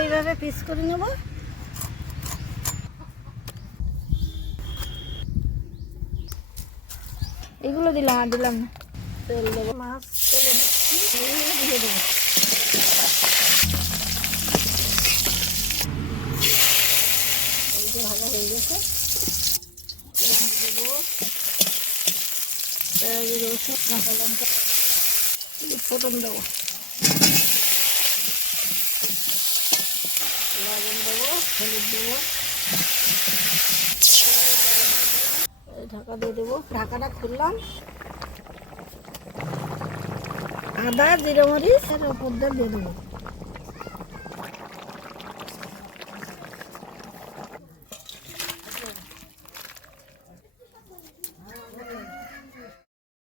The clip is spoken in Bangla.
এইভাবে পিস করে নেব। এগুলো দিলাম আর দিলাম না। তেল দেবো, মাছ তেলে দিচ্ছি, দিয়ে দেবো। এই যে ভাজা হয়ে গেছে, দেবো রসুন, কাঁচা লঙ্কা, ফোড়ন দেবো, লবণ দেবো, হলুদ দেবো, ঢাকা দিয়ে দেবো। ঢাকাটা খুললাম, আদা জিরে মরিচ এর ওপর দিয়ে দেবো।